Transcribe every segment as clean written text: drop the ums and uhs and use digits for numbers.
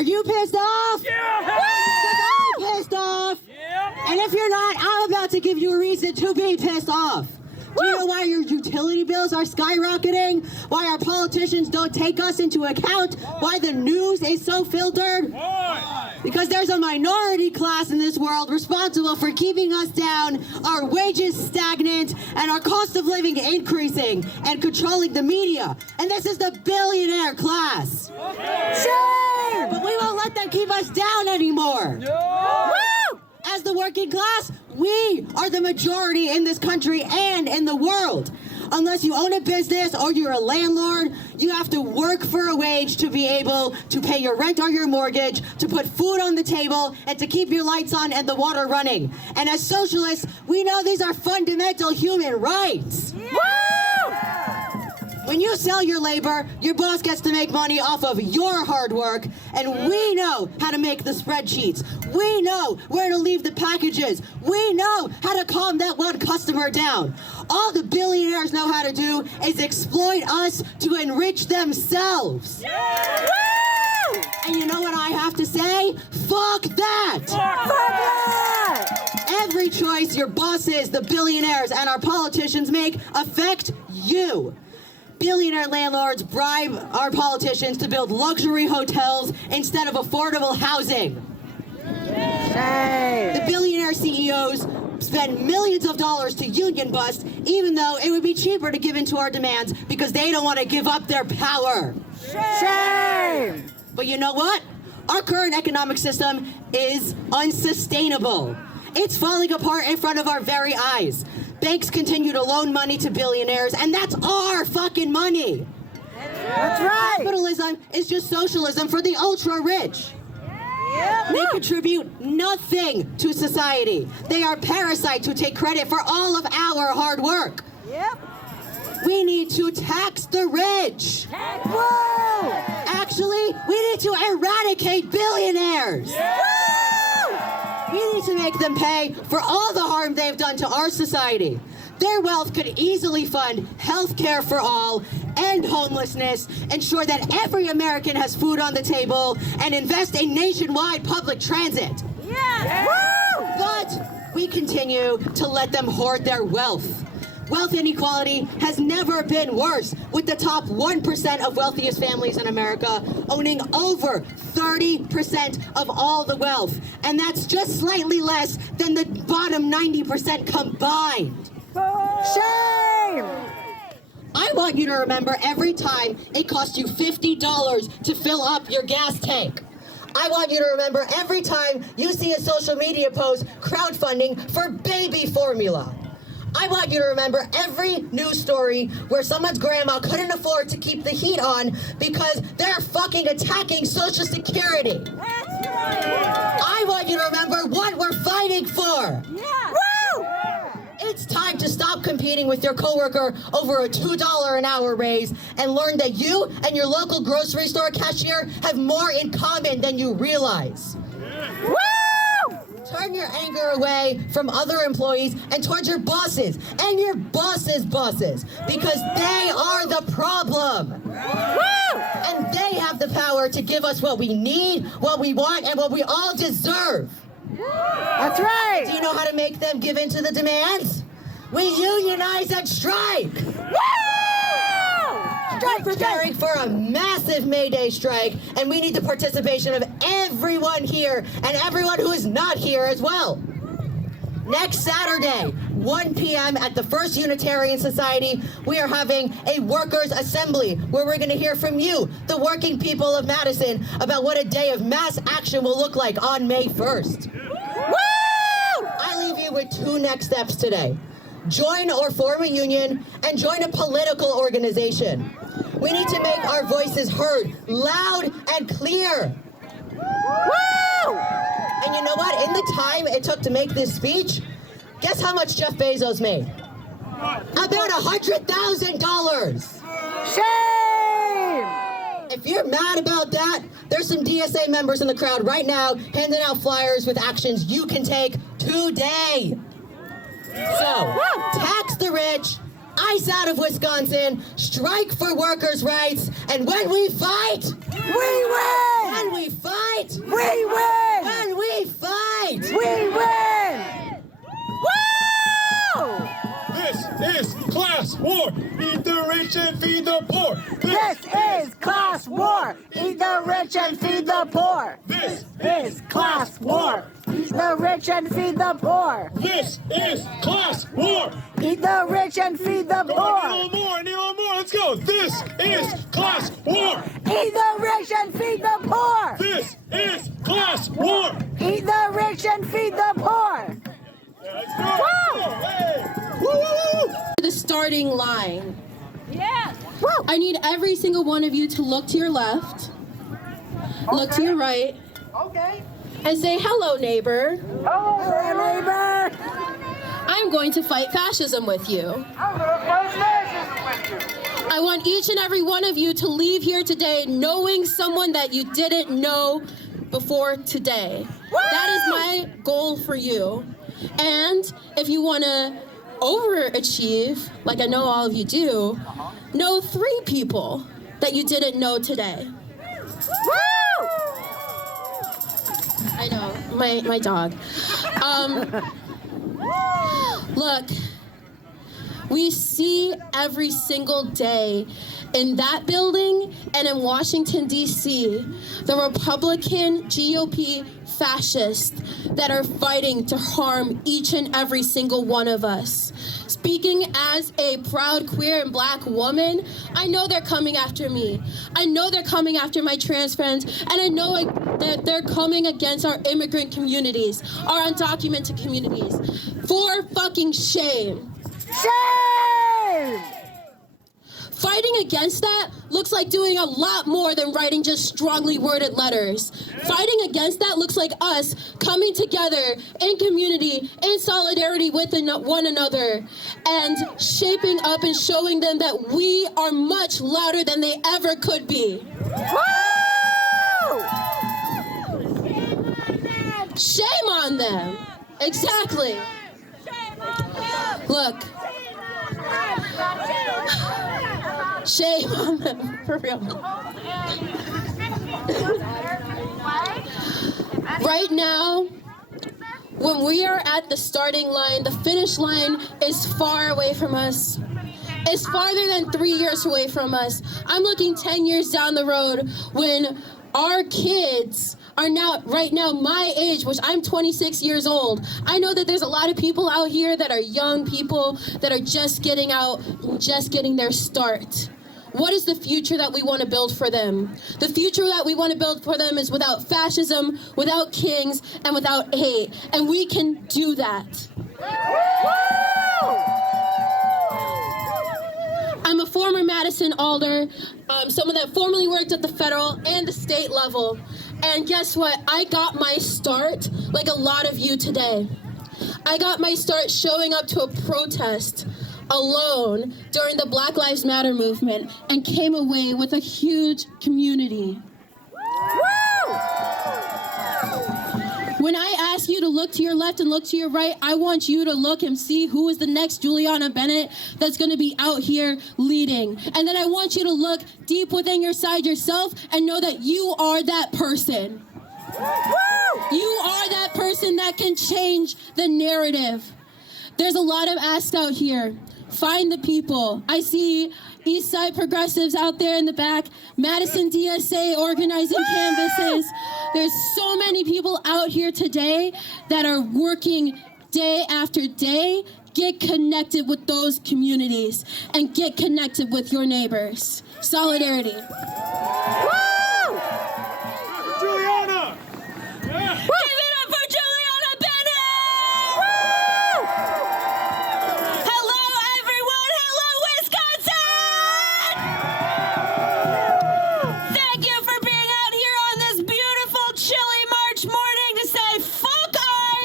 Are you pissed off? Yeah! Because I'm pissed off. Yeah! And if you're not, I'm about to give you a reason to be pissed off. Do you know why your utility bills are skyrocketing? Why our politicians don't take us into account? Why the news is so filtered? Why? Because there's a minority class in this world responsible for keeping us down, our wages stagnant, and our cost of living increasing, and controlling the media. And this is the billionaire class. Sure! But we won't let them keep us down anymore. No! Woo! As the working class, we are the majority in this country and in the world. Unless you own a business or you're a landlord, you have to work for a wage to be able to pay your rent or your mortgage, to put food on the table, and to keep your lights on and the water running. And as socialists, we know these are fundamental human rights. Yeah. Woo! When you sell your labor, your boss gets to make money off of your hard work, and we know how to make the spreadsheets. We know where to leave the packages. We know how to calm that one customer down. All the billionaires know how to do is exploit us to enrich themselves. Yeah. Woo! And you know what I have to say? Fuck that! Fuck that! Every choice your bosses, the billionaires, and our politicians make affect you. Billionaire landlords bribe our politicians to build luxury hotels instead of affordable housing. The billionaire CEOs spend millions of dollars to union bust, even though it would be cheaper to give in to our demands because they don't want to give up their power. Shame! But you know what? Our current economic system is unsustainable. It's falling apart in front of our very eyes. Banks continue to loan money to billionaires, and that's our fucking money. That's right! Capitalism is just socialism for the ultra-rich. They contribute nothing to society. They are parasites who take credit for all of our hard work. Yep. We need to tax the rich. Whoa! Actually, we need to eradicate billionaires. We need to make them pay for all the harm they've done to our society. Their wealth could easily fund health care for all, end homelessness, ensure that every American has food on the table, and invest in nationwide public transit. Yeah. Woo! But we continue to let them hoard their wealth. Wealth inequality has never been worse, with the top 1% of wealthiest families in America owning over 30% of all the wealth. And that's just slightly less than the bottom 90% combined. Shame! I want you to remember every time it cost you $50 to fill up your gas tank. I want you to remember every time you see a social media post crowdfunding for baby formula. I want you to remember every news story where someone's grandma couldn't afford to keep the heat on because they're fucking attacking Social Security. That's right! I want you to remember what we're fighting for. Yeah! Woo! It's time to stop competing with your coworker over a $2 an hour raise and learn that you and your local grocery store cashier have more in common than you realize. Woo! Turn your anger away from other employees and towards your bosses and your bosses' bosses, because they are the problem. Woo! And they have the power to give us what we need, what we want, and what we all deserve. That's right! Do you know how to make them give in to the demands? We unionize and strike. Woo! We're preparing for a massive May Day strike, and we need the participation of everyone here and everyone who is not here as well. Next Saturday, 1 p.m. at the First Unitarian Society, we are having a workers' assembly where we're going to hear from you, the working people of Madison, about what a day of mass action will look like on May 1st. Woo! I leave you with 2 next steps today. Join or form a union, and join a political organization. We need to make our voices heard, loud and clear. Woo! And you know what? In the time it took to make this speech, guess how much Jeff Bezos made? About $100,000. Shame! If you're mad about that, there's some DSA members in the crowd right now handing out flyers with actions you can take today. So, tax the rich, ice out of Wisconsin, strike for workers' rights, and when we fight, We win! when we fight, rich and feed the poor. This is class war. Eat the rich and feed the poor. This is class war. Eat the rich and feed the poor. This is class war. Eat the rich and feed the Come on, poor. need a little more, need a little more. Let's go. This is class war. Eat the rich and feed the poor. This is class war. Eat the rich and feed the poor. Yeah, let's go. Hey. Woo! The starting line. Yes. I need every single one of you to look to your left, look to your right, Okay. and say, hello, neighbor. Hello, neighbor. I'm going to fight fascism with you. I'm gonna fight fascism with you. I want each and every one of you to leave here today knowing someone that you didn't know before today. That is my goal for you. And if you want to overachieve, like I know all of you do, know 3 people that you didn't know today. Woo! I know, my dog. Look, we see every single day in that building and in Washington, D.C., the Republican GOP fascists that are fighting to harm each and every single one of us. Speaking as a proud queer and black woman, I know they're coming after me. I know they're coming after my trans friends, and I know that they're coming against our immigrant communities, our undocumented communities. For fucking shame. Shame! Fighting against that looks like doing a lot more than writing just strongly worded letters. Fighting against that looks like us coming together in community, in solidarity with one another, and shaping up and showing them that we are much louder than they ever could be. Woo! Shame on them. Exactly. Look. Shame on them, for real. Right now, when we are at the starting line, the finish line is far away from us. It's farther than 3 years away from us. I'm looking 10 years down the road when our kids are right now my age, which I'm 26 years old. I know that there's a lot of people out here that are young people that are just getting out, just getting their start. What is the future that we want to build for them? The future that we want to build for them is without fascism, without kings, and without hate. And we can do that. I'm a former Madison Alder, someone that formerly worked at the federal and the state level. And guess what? I got my start like a lot of you today. I got my start showing up to a protest alone during the Black Lives Matter movement and came away with a huge community. When I ask you to look to your left and look to your right, I want you to look and see who is the next Juliana Bennett that's going to be out here leading. And then I want you to look deep within yourself and know that you are that person. You are that person that can change the narrative. There's a lot of asks out here. Find the people. I see East Side progressives out there in the back, Madison DSA organizing canvases. There's so many people out here today that are working day after day. Get connected with those communities and get connected with your neighbors. Solidarity. Juliana! Yeah. Give it up for Juliana Bennett! Hello, everyone! Hello, Wisconsin! Thank you for being out here on this beautiful, chilly March morning to say fuck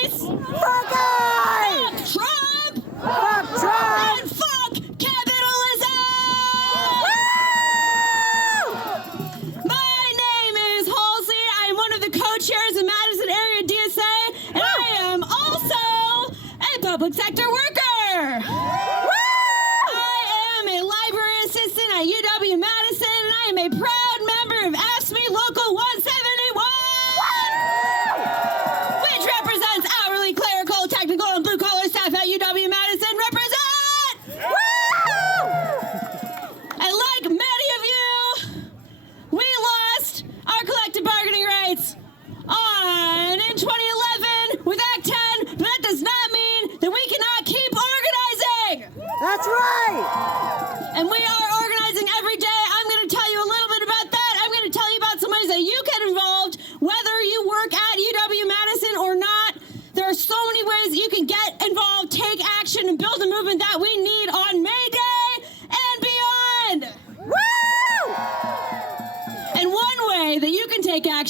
ICE! Fuck ICE! Fuck Trump! Fuck Trump! And fuck capitalism! My name is Halsey. I'm one of the co-chairs of Madison Area DSA, and I am also a public sector worker. I am a library assistant at UW Madison, and I am a proud member of AFSCME Local 171, which represents hourly, clerical, technical, and blue-collar staff at UW Madison. Represent!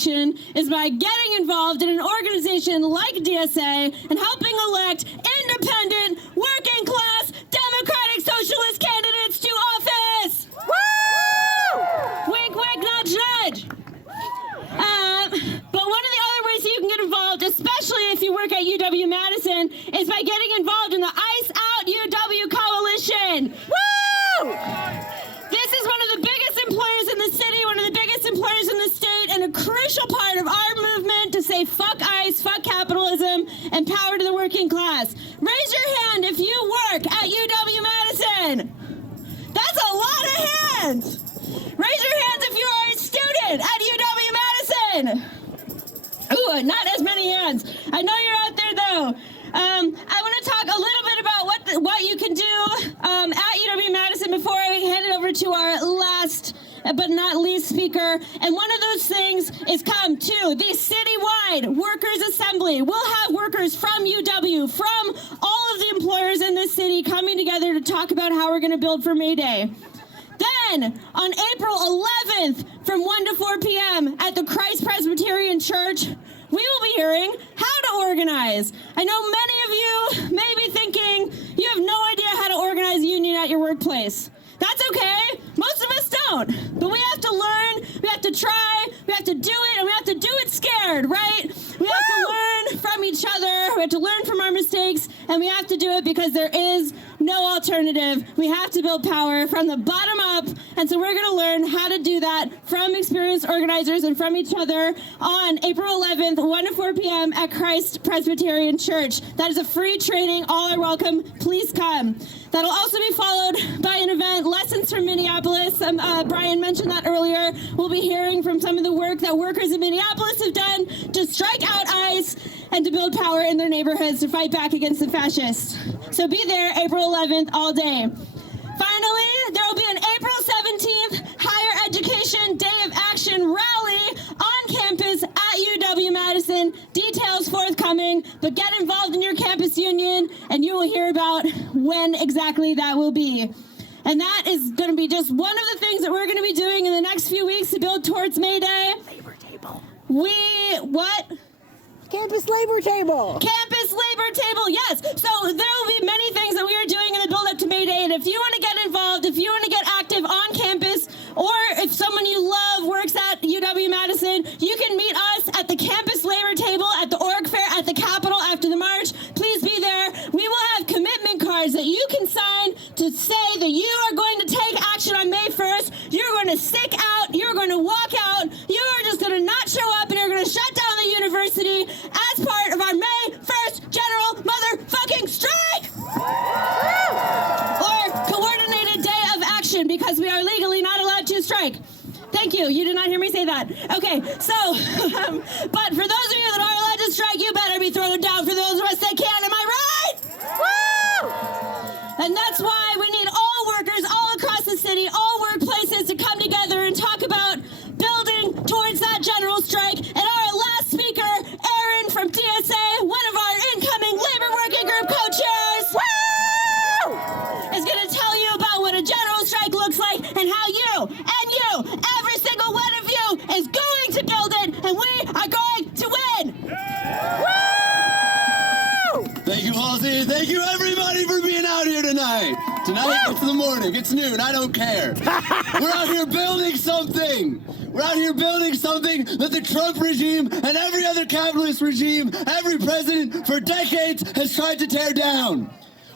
election is by getting involved in an organization like DSA and helping elect independent, working class, democratic socialist candidates to office. Woo! Wink, wink, nudge, nudge. But one of the other ways that you can get involved, especially if you work at UW-Madison, is by getting involved in the Ice Out UW Coalition. Woo! This is one of the biggest employers in the city, one of the biggest employers in the state, and a crucial part of our movement to say fuck ICE, fuck capitalism, and power to the working class. Raise your hand if you work at UW-Madison. That's a lot of hands. Raise your hands if you are a student at UW-Madison. Ooh, not as many hands. I know you're out there though. I want to talk a little bit about what you can do at UW-Madison before I hand it over to our last but not least speaker. And one of those things is come to the citywide workers' assembly. We'll have workers from UW, from all of the employers in this city coming together to talk about how we're going to build for May Day. Then, on April 11th, from 1 to 4 p.m. at the Christ Presbyterian Church, we will be hearing how to organize. I know many of you may be thinking you have no idea how to organize a union at your workplace. That's okay. Most of us don't. But we have to learn, we have to try, we have to do it, and we have to do it scared, right? We have to learn from each other, we have to learn from our mistakes, and we have to do it because there is no alternative. We have to build power from the bottom up, and so we're going to learn how to do that from experienced organizers and from each other on April 11th, 1 to 4 p.m. at Christ Presbyterian Church. That is a free training. All are welcome. Please come. That'll also be followed by an event, Lessons from Minneapolis. Brian mentioned that earlier. We'll be hearing from some of the work that workers in Minneapolis have done to strike out ICE and to build power in their neighborhoods to fight back against the fascists. So be there April 11th all day. Finally, there will be an April 17th Higher Education Day of Action rally on campus at UW-Madison. Details forthcoming, but get involved in your campus union and you will hear about when exactly that will be. And that is going to be just one of the things that we're going to be doing in the next few weeks to build towards May Day. Labor table. What? Campus labor table. Campus labor table, yes. So there will be many things that we are doing in the build up to May Day. And if you want to get involved, if you want to get active on campus, or if someone you love works at UW-Madison, you can meet us at the campus labor table at the org fair at the Capitol after the march. Please be there. We will have commitment cards that you can sign to say that you are going to take action on May 1st. You're going to stick out. You're going to walk out. You are just going to not show up, and you're going to shut down the university as part of our May 1st general motherfucking strike! Or coordinated day of action, because we are legally not allowed to strike. Thank you. You did not hear me say that. Okay, so, but for those of you that are allowed to strike, you better be throwing down for those of us that can. Am I right? Woo! And that's why we need all workers all across the city, all workplaces to come together and talk about building towards that general strike. And our last speaker, Aaron from DSA, one of our incoming labor working group co-chairs, is going to tell you about what a general strike looks like and how you, every single one of you, is going to build it, and we are going to win. Thank you, Halsey. Thank you, everybody, for being out here tonight. Tonight, it's the morning. It's noon. I don't care. We're out here building something. We're out here building something that the Trump regime and every other capitalist regime, every president for decades has tried to tear down.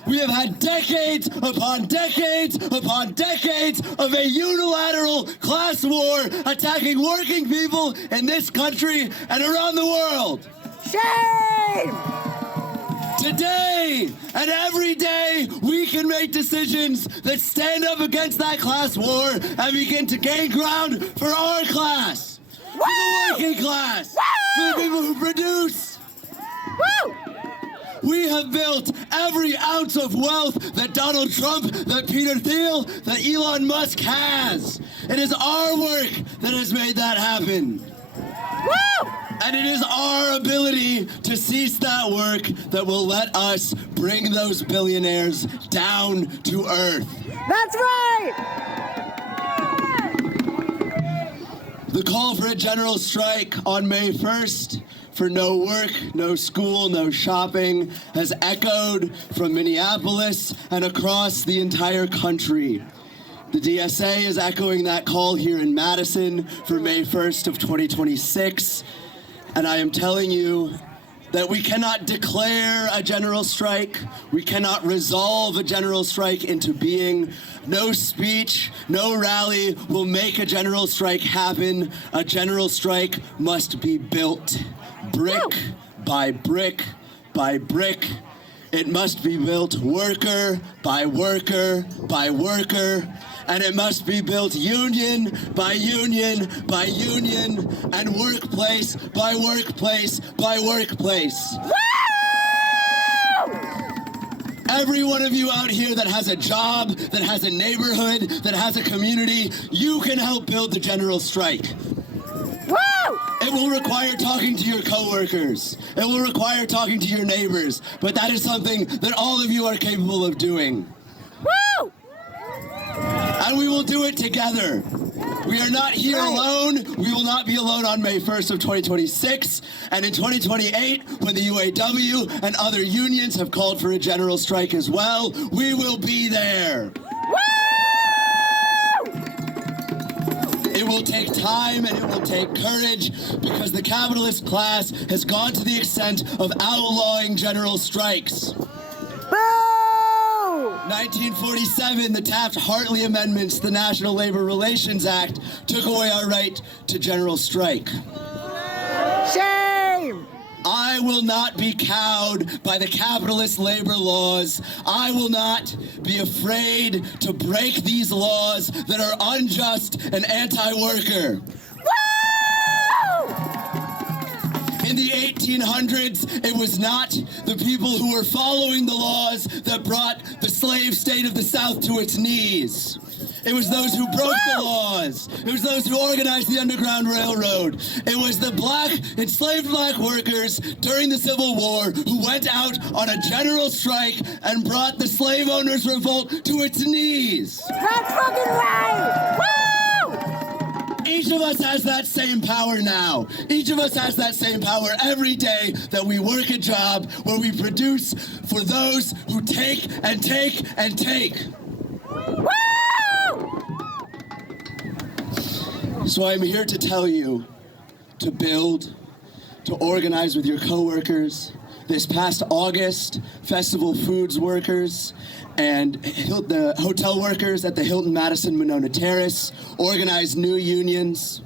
We have had decades upon decades upon decades of a unilateral class war attacking working people in this country and around the world. Shame! Today and every day, we can make decisions that stand up against that class war and begin to gain ground for our class, for the working class, for the people who produce. Woo! We have built every ounce of wealth that Donald Trump, that Peter Thiel, that Elon Musk has. It is our work that has made that happen. Woo! And it is our ability to cease that work that will let us bring those billionaires down to earth. That's right! The call for a general strike on May 1st for no work, no school, no shopping has echoed from Minneapolis and across the entire country. The DSA is echoing that call here in Madison for May 1st of 2026. And I am telling you that we cannot declare a general strike. We cannot resolve a general strike into being. No speech, no rally will make a general strike happen. A general strike must be built brick by brick by brick. It must be built worker by worker by worker. And it must be built union by union by union and workplace by workplace by workplace. Every one of you out here that has a job, that has a neighborhood, that has a community, you can help build the general strike. It will require talking to your coworkers. It will require talking to your neighbors. But that is something that all of you are capable of doing. And we will do it together. We are not here alone. We will not be alone on May 1st of 2026. And in 2028, when the UAW and other unions have called for a general strike as well, we will be there. It will take time and it will take courage because the capitalist class has gone to the extent of outlawing general strikes. 1947, the Taft-Hartley Amendments, the National Labor Relations Act, took away our right to general strike. Shame! I will not be cowed by the capitalist labor laws. I will not be afraid to break these laws that are unjust and anti-worker. In the 1800s, it was not the people who were following the laws that brought the slave state of the South to its knees. It was those who broke the laws. It was those who organized the Underground Railroad. It was the enslaved black workers during the Civil War who went out on a general strike and brought the slave owners' revolt to its knees. That's fucking right! Woo! Each of us has that same power now. Each of us has that same power every day that we work a job where we produce for those who take and take and take. So I'm here to tell you to build, to organize with your coworkers. This past August, Festival Foods workers and the hotel workers at the Hilton Madison Monona Terrace organized new unions.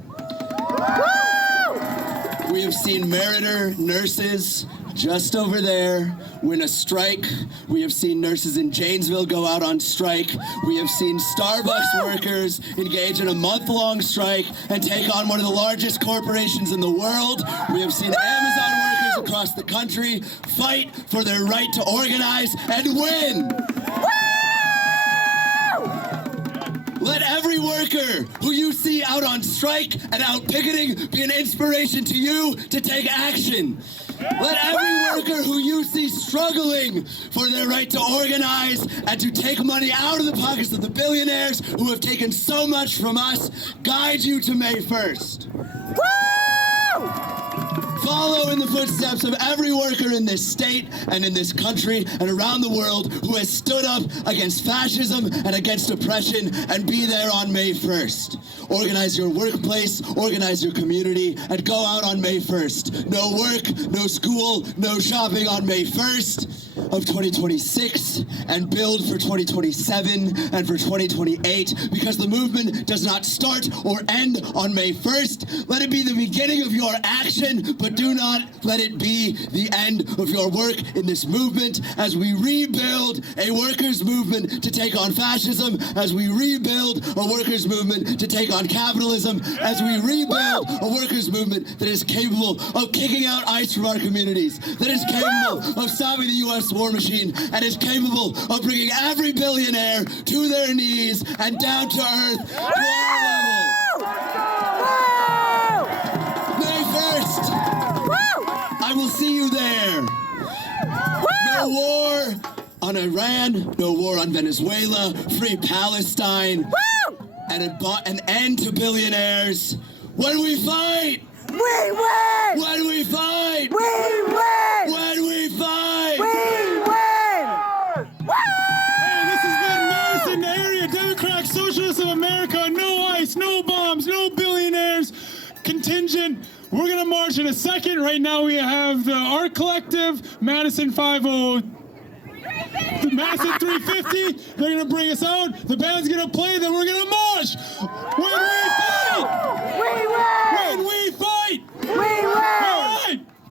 We have seen Meritor nurses just over there win a strike. We have seen nurses in Janesville go out on strike. We have seen Starbucks workers engage in a month-long strike and take on one of the largest corporations in the world. We have seen Amazon workers across the country fight for their right to organize and win. Let every worker who you see out on strike and out picketing be an inspiration to you to take action. Let every worker who you see struggling for their right to organize and to take money out of the pockets of the billionaires who have taken so much from us guide you to May 1st. Follow in the footsteps of every worker in this state and in this country and around the world who has stood up against fascism and against oppression and be there on May 1st. Organize your workplace, organize your community, and go out on May 1st. No work, no school, no shopping on May 1st of 2026 and build for 2027 and for 2028 because the movement does not start or end on May 1st. Let it be the beginning of your action, but do not let it be the end of your work in this movement as we rebuild a workers' movement to take on fascism, as we rebuild a workers' movement to take on capitalism, as we rebuild a workers' movement that is capable of kicking out ICE from our communities, that is capable of stopping the U.S. war machine, and is capable of bringing every billionaire to their knees and down to earth to our level. May 1st, I will see you there. No war on Iran, no war on Venezuela, free Palestine, and an end to billionaires. When we fight! We win! When we fight! We win! When we fight! We win! Woo! Hey, this has been Madison Area Democrats, Socialists of America. No ICE, no bombs, no billionaires. Contingent. We're gonna march in a second. Right now we have the Art Collective, Madison 50. Madison 350. They're gonna bring us out. The band's gonna play. Then we're gonna march. Win-win.